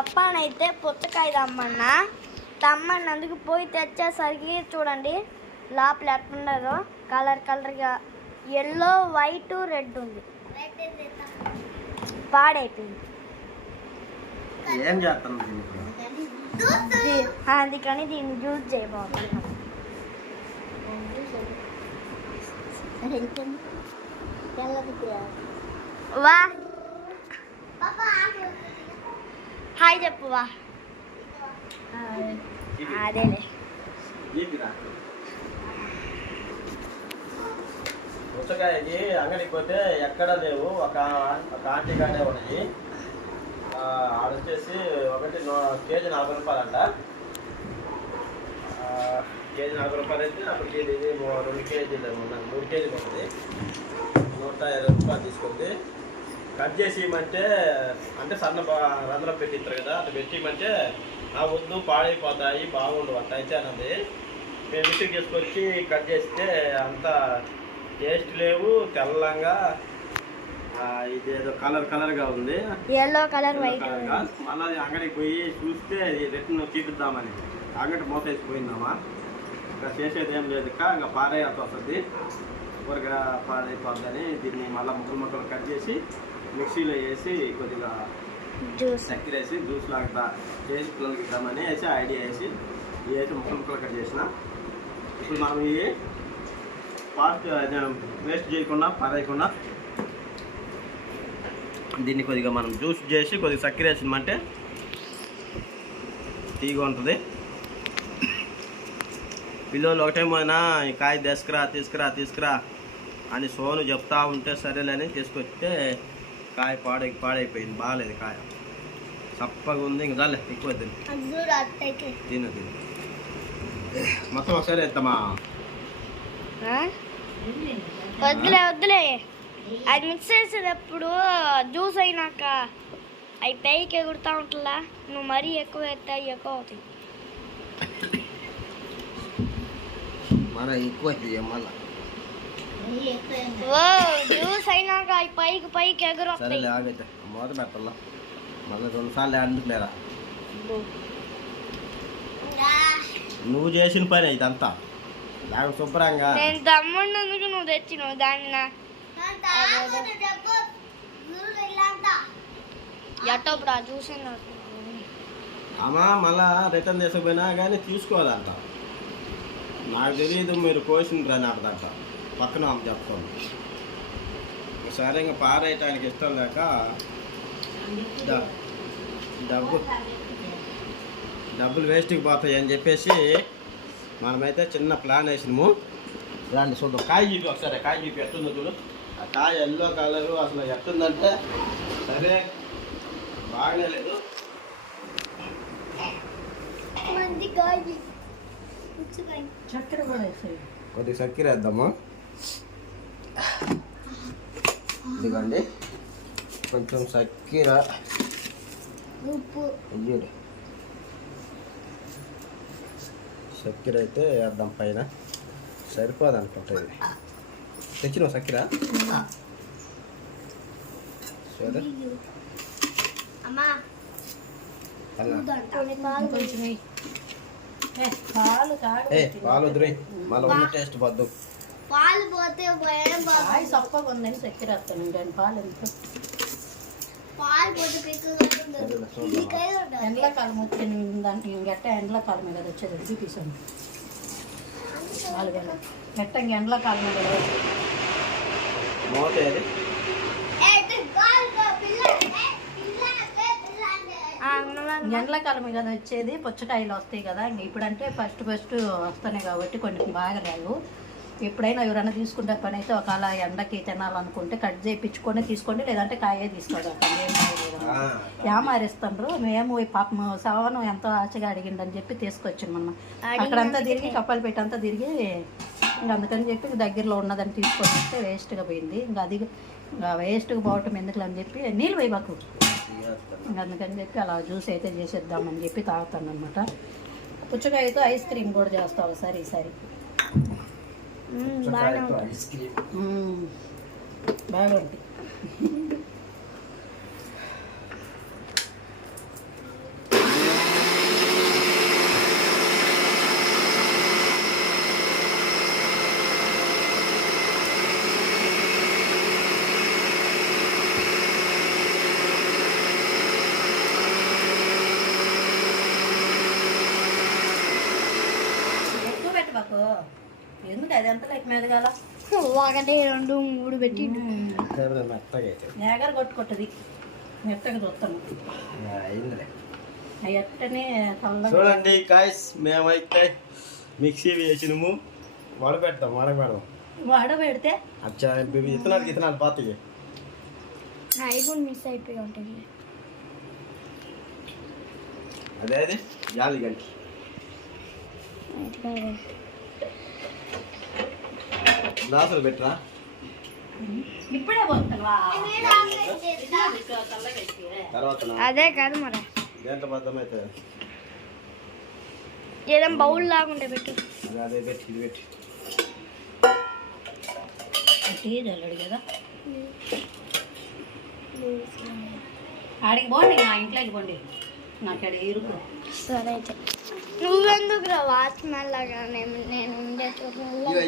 పప్పనైతే పుచ్చకాయ తమ్మన్నా తమ్మన్నందుకు పోయి తెచ్చేసరికి చూడండి లోపల ఎట్లుండదో కలర్ కలర్గా ఎల్లో వైట్ రెడ్ ఉంది పాడైపోయింది ఏం చేస్తాను అందుకని దీన్ని జ్యూస్ చేయబోతున్నాం వా హాయ్ చెప్పు వా అదేలే. జీపిరా పుచ్చకాయకి అంగడికి పోతే ఎక్కడ లేవు. ఒక ఒక ఆంటీ కాడే ఉన్నాయి. ఆడ వచ్చేసి ఒకటి కేజీ నలభై రూపాయలంట. ఆ, కేజీ నలభై రూపాయలు అయితే అప్పుడు కేజీ రెండు కేజీలు. మూడు కేజీలు ఉంటుంది నూట ఇరవై రూపాయలు తీసుకుంది. కట్ చేసి ఇవ్వమంటే అంటే సన్న బా- రంధ్రం పెట్టిస్తారు కదా అట్లా పెట్టి ఇవ్వమంటే ఆ వద్దు పాడైపోతాయి బాగుండు అట్లా అయితే అన్నది. మేము ఇంటికి తీసుకొచ్చి కట్ చేస్తే అంతా టేస్ట్ లేవు తెల్లంగా ఇదేదో కలర్ కలర్గా ఉంది. Yellow colour white. మళ్ళీ అంగడికి పోయి చూస్తే రిటర్న్ చూపిద్దామని అంగడి మోసేసి పోయిందామా ఇంకా చేసేది ఏం లేదు ఇంకా ఇంకా పారేయాల్సి వస్తుంది. త్వరగా పాడైపోద్దని దీన్ని మళ్ళీ ముక్కలు ముక్కలు కట్ చేసి మిక్సీలో వేసి కొద్దిగా జ్యూస్. చక్కెర వేసి జ్యూస్ లాగా చేసి పిల్లలకి ఇద్దామని వేసి ఐడియా వేసి ఇవి అయితే ముక్కలు ముక్కలు కట్ చేసిన. ఇప్పుడు మనం ఇవి ఫాస్ట్ వేస్ట్ చేయకుండా పారేయకుండా దీన్ని కొద్దిగా మనం జ్యూస్ చేసి కొద్దిగా చక్కెర వేసినామంటే తీగా ఉంటుంది. పిల్లలు ఒకటే పోయినా ఈ కాయ తీసుకురా తీసుకురా తీసుకురా అని సోను చెప్తా ఉంటే సరేలేని తీసుకొస్తే కాయ పాడై పాడైపోయింది బాగాలేదు కాయ. చప్పగా ఉంది ఇంకా చాలే ఎక్కువ తిను. తిను తిను. మొత్తం ఒకసారి వేద్దామా వద్దులే వద్దులే. అది మిక్స్ చేసేటప్పుడు జ్యూస్ అయినాక అవి పైకి ఎగురుతా ఉంటుందా నువ్వు మరీ ఎక్కువ అవి ఎక్కువ అవుతాయి. మన ఎక్కువ మళ్ళా? ఓ జ్యూస్ అయినాక పైకి పైకి ఎగురొస్తాయి ఆగైతే. మూత పెట్టాలా. మళ్ళీ రెండు సార్లు అందుకులేరా నువ్వు చేసిన పని ఇదంతా నాకు శుభ్రంగా. నేను దమ్ముండేందుకు నువ్వు తెచ్చినావు దాన్ని నా. ఎట్టో ఇప్పుడు ఆ జ్యూస్ అమ్మా మళ్ళా రిటర్న్ తీసుకుపోయినా కానీ తీసుకోదంట నాకు తెలియదు మీరు కోసిన నాకు దాంట. పక్కన ఆమె చెప్తాను సరే ఇంకా పారేయటానికి ఇష్టం లేక డబ్బు డబ్బులు వేస్ట్కి పోతాయి అని చెప్పేసి మనమైతే చిన్న ప్లాన్ వేసినాము. దాన్ని చూద్దాం. కాయ చూపి ఒకసారి కాయ చూపి ఎట్టుందో చూడు. ఆ కాయ ఎల్లో కలరు అసలు ఎట్టుందంటే సరే బాగానే లేదు. కొద్దిగా చక్కెర వేద్దాము. ఇదిగోండి. కొంచెం చక్కెర. ఉప్పు. చక్కెర అయితే వేద్దాం పైన. సరిపోదు అనుకుంటా ఇది. తెచ్చినావు చక్కెర? సరే. పాలు కొంచెం వేయి. ఏ, పాలు తాగు ఏ పాలు వద్దురే. మళ్ళీ ఉన్న టేస్ట్ వద్దు. పాలు పోతే కాయ సప్పగా ఉందని చక్కెర వేస్తాను పాలు ఎంత? పాలు పోతే. ఎండ్లకాలం వచ్చింది దానికి గట్ట ఎండ్లకాలం మీద వచ్చేది చూపిస్తాను నాలుగు గట్ట ఇంక ఎండ్లకాలం మీద మూత ఏది ఎండ్లకాలం మీద వచ్చేది పుచ్చకాయలు వస్తాయి కదా. ఇంక ఇప్పుడంటే ఫస్ట్ ఫస్ట్ వస్తున్నాయి కాబట్టి కొన్ని బాగా లేవు ఎప్పుడైనా ఎవరైనా తీసుకుంటే పని అయితే ఒకవేళ ఎండకి తినాలనుకుంటే కట్ చేయించుకొని తీసుకోండి లేదంటే కాయే తీసుకోవాలి ఆ, ఏమారిస్తుండ్రు మేము ఈ పాపం సవనం ఎంతో ఆశగా అడిగిండని చెప్పి తీసుకొచ్చాం మనం అక్కడంతా తిరిగి కప్పలు పెట్టి అంతా తిరిగి ఇంకా అందుకని చెప్పి దగ్గరలో ఉన్నదని తీసుకొని వస్తే వేస్ట్గా పోయింది. ఇంకా అది ఇంకా వేస్ట్గా పోవటం ఎందుకు అని చెప్పి నీళ్ళు పోయి మాకు. ఇంకా అందుకని చెప్పి అలా జ్యూస్ అయితే చేసేద్దామని చెప్పి తాగుతాను అనమాట పుచ్చకాయతో ఐస్ క్రీమ్ కూడా చేస్తావు ఒకసారి ఈసారి? పుచ్చకాయతో ఐస్ క్రీమ్ మ్మ్. బాగుంది ఎక్కువ పెట్టు బాకు ఎందుకు అది ఎంత లెక్క మీద గల ఒకటి రెండు మూడు పెట్టి నేగర కొట్టుకుంటుంది మెత్తగా చూస్తాను. ఎట్టనే చూడండి కాయస్ మేమైతే మిక్సీ వేసినము. వడపెడతాం వడపెడదాం వాడ పెడితే అచ్చా ఇవి ఇత్తనాలు ఇత్తనాలు పాతకి అవి కూడా మిస్ అయిపోయి ఉంటుంది అదే అది. యాలి గంటి గ్లాసులు పెట్టరా? అదే కాదు మరి. దేంట్లో బద్దమైతే ఏదైనా బౌల్ లాగా ఉండే పెట్టు. అదే అదే పెట్టి ఇది పెట్టి. టీ చల్లడు కదా? ఆడికి పోండి నా ఇంట్లోకి పోండి. నాకు ఇరుకు సరే అయితే. నువ్వెందుకు రా వాచ్మెన్ లాగా నేను నేను ఉండే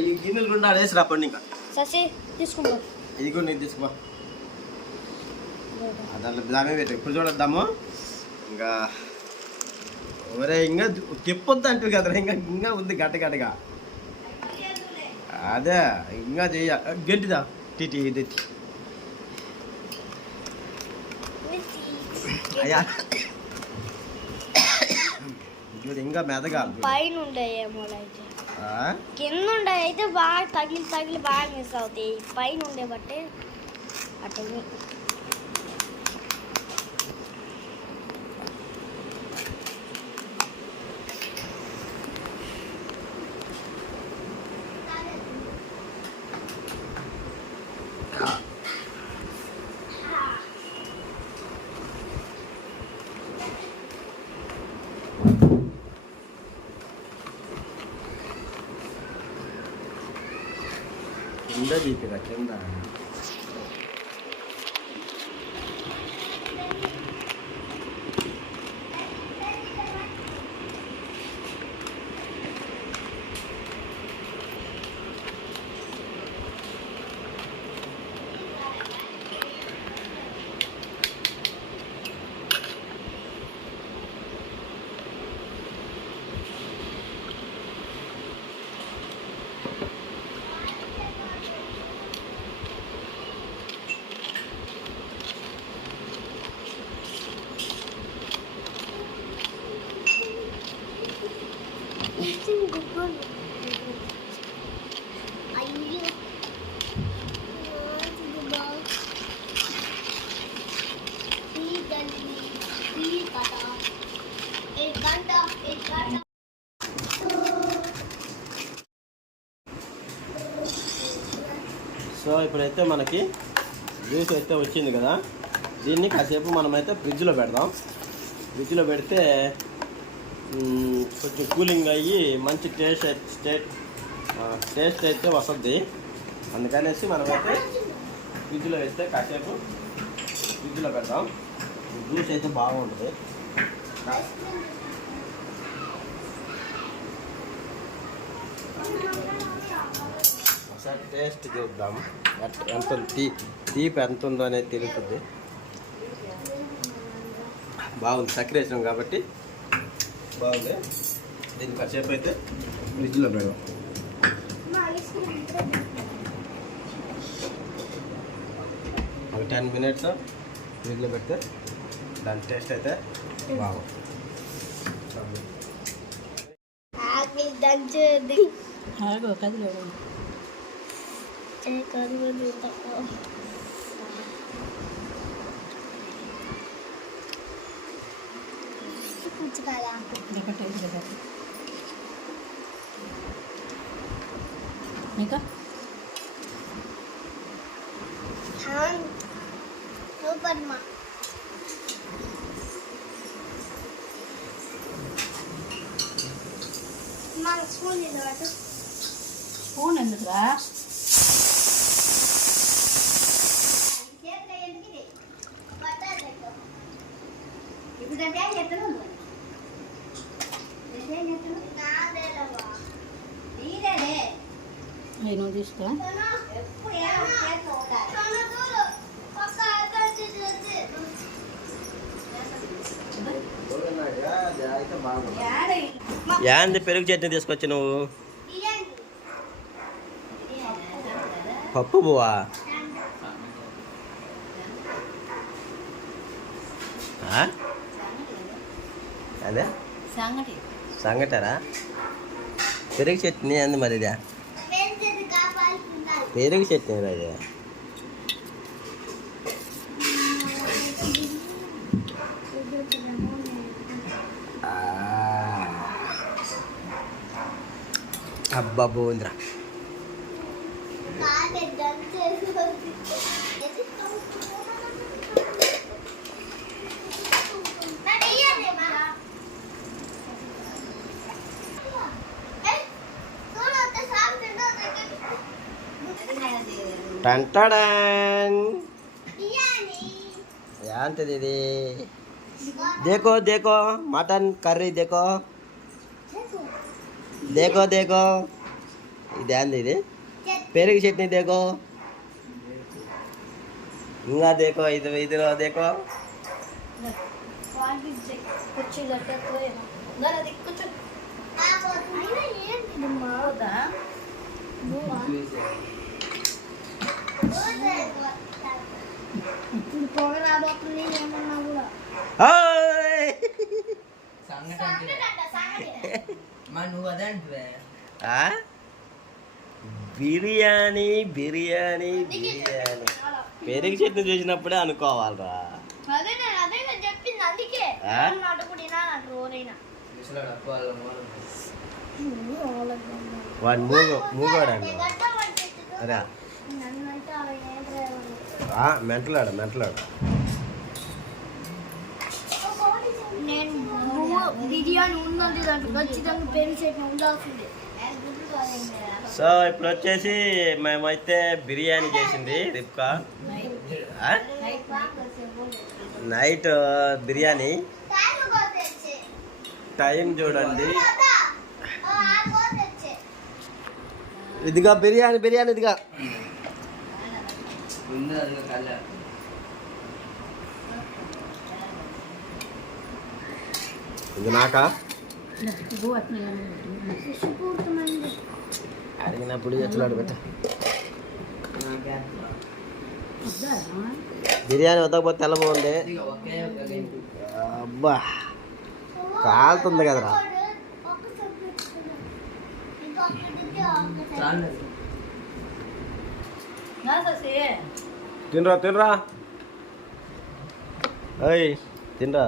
ఈ గిన్నెలు గుండా వేసి రా పండి ఇంకా. ససి తీసుకుంటా. ఇది కూడా నేను తీసుకో దాంట్లో దామే పెట్టు. ఇప్పుడు చూడొద్దాము. ఇంకా ఒరే ఇంకా తిప్పొద్దు అంటారు కదరా. ఇంకా ఇంకా ఉంది గట్ట గట్టగా అదే ఇంకా చెయ్య. గట్టిదా టీటీ ఇది అయ్యా. ఇంకా మెదగాలి పైన ఉండే ఏమో అయితే? కింద ఉండే అయితే బాగా తగిలి తగిలి బాగా మిస్ అవుతాయి. పైన ఉండే బట్టే అటు కింద దీపిరా కింద సో ఇప్పుడైతే మనకి జ్యూస్ అయితే వచ్చింది కదా. దీన్ని కాసేపు మనమైతే ఫ్రిడ్జ్లో పెడదాం. ఫ్రిడ్జ్లో పెడితే కొంచెం కూలింగ్ అయ్యి మంచి టేస్ట్ స్టేట్ టేస్ట్ అయితే వస్తుంది. అందుకనేసి మనమైతే ఫ్రిడ్జ్లో వేస్తే కాసేపు ఫ్రిడ్జ్లో పెడదాం. జ్యూస్ అయితే బాగుంటుంది ఒకసారి టేస్ట్ చూద్దాం. ఎంత తీ తీపి ఎంత ఉందో అనేది తెలుస్తుంది. బాగుంది. సక్రేషన్ వేసినాం కాబట్టి బాగుంది. దీన్ని కాసేపు అయితే ఫ్రిడ్జ్లో పెడదాం. ఒక టెన్ మినిట్స్ ఫ్రిడ్జ్లో పెడితే దాని టేస్ట్ అయితే బాగుంది. ఆకలి దంచేది ఆగు కదిలేడు కదులు పుచ్చుకాయా ఒకటి ఇంకా సూపర్ నేను తీసుకో యాంది పెరుగు చట్నీ తీసుకొచ్చి నువ్వు? పప్పు బువా ఆ? అదే? సంగటి. సంగటారా? పెరుగు చట్నీ అంది మరి ఇదే? పెరుగు చట్నీ రా ఇది. ఆ. అబ్బా బాగుందిరా టంటడాన్ ఏంటిది ఇది దేకో దేకో మటన్ కర్రీ దేకో. దేకో. దేకో ఇది ఏంది ఇది. పెరుగు చట్నీ దేకో. ఇంకా దేకో ఇది ఇదిలో దేకో. పొగ ఆ? బిర్యానీ బిర్యానీ బిర్యానీ. పెరుగు చట్నీ చూసినప్పుడే అనుకోవాలరా. వాడు మూగ మూగోడండి మెంటలాడు మెంటలాడు. నేను బువ్వ బిర్యానీ ఉందంటే దాంట్లో ఖచ్చితంగా పెరుగు చట్నీ ఉండాల్సిందే. సో ఇప్పుడు వచ్చేసి మేమైతే బిర్యానీ చేసింది రిప్కా? నైట్ బిర్యానీ. టైం చూడండి. ఇదిగా బిర్యానీ బిర్యానీ ఇదిగా. ముందు అది కళ్ళ ఇది నాకా? అడిగినప్పుడు ఎట్లాడు పెట్ట. బిర్యానీ వద్దకపోతే తెల్ల బాగుంది ఒకే ఒక గంట. అబ్బా. కాలుతుంది కదరా. చాలు. తినరా తినరా అయ్ తినరా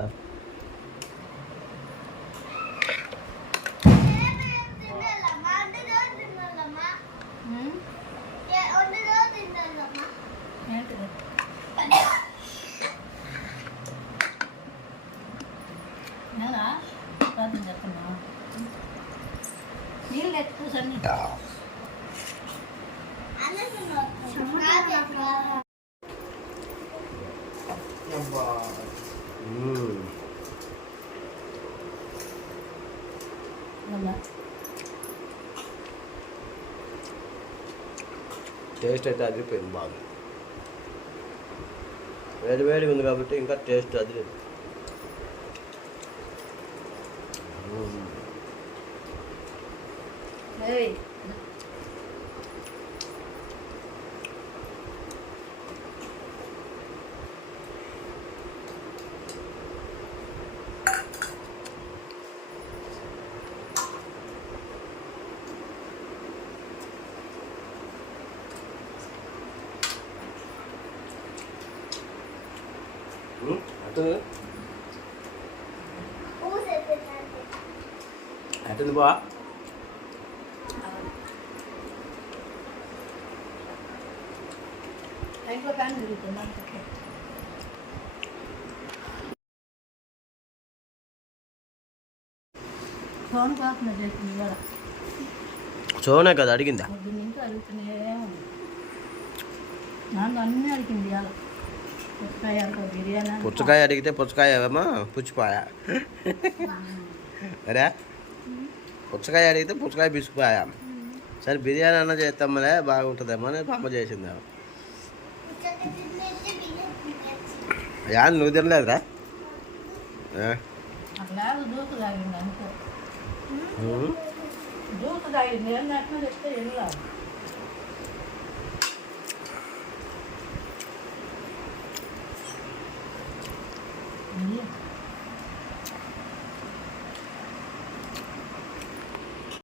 నీళ్ళు ఎక్కువ సన్ని మ్మ్. టేస్ట్ అయితే అదిరిపోయింది బాగా వేడి వేడిగా ఉంది కాబట్టి ఇంకా టేస్ట్ అదిరింది Hey. అటుంది బా ఇంట్లో ఫ్యాన్ తిరుగుతుంది అంతకే ఫోన్ కాకుండా చెప్పింది ఇవాళ సోనే కదా అడిగిందా పొద్దున్న నుంచి అడుగుతూనే ఉంది నన్ను అన్నీ అడిగింది ఇవాళ పుచ్చకాయ అడిగితే పుచ్చకాయ ఏమో పుచ్చిపాయ. అరే పుచ్చకాయ అడిగితే పుచ్చకాయ పిచ్చిపాయ సరే బిర్యానీ అన్న చేస్తామలే బాగుంటుందేమో అని అమ్మ చేసింది. యా నువ్వు తినలేదురా? దూకు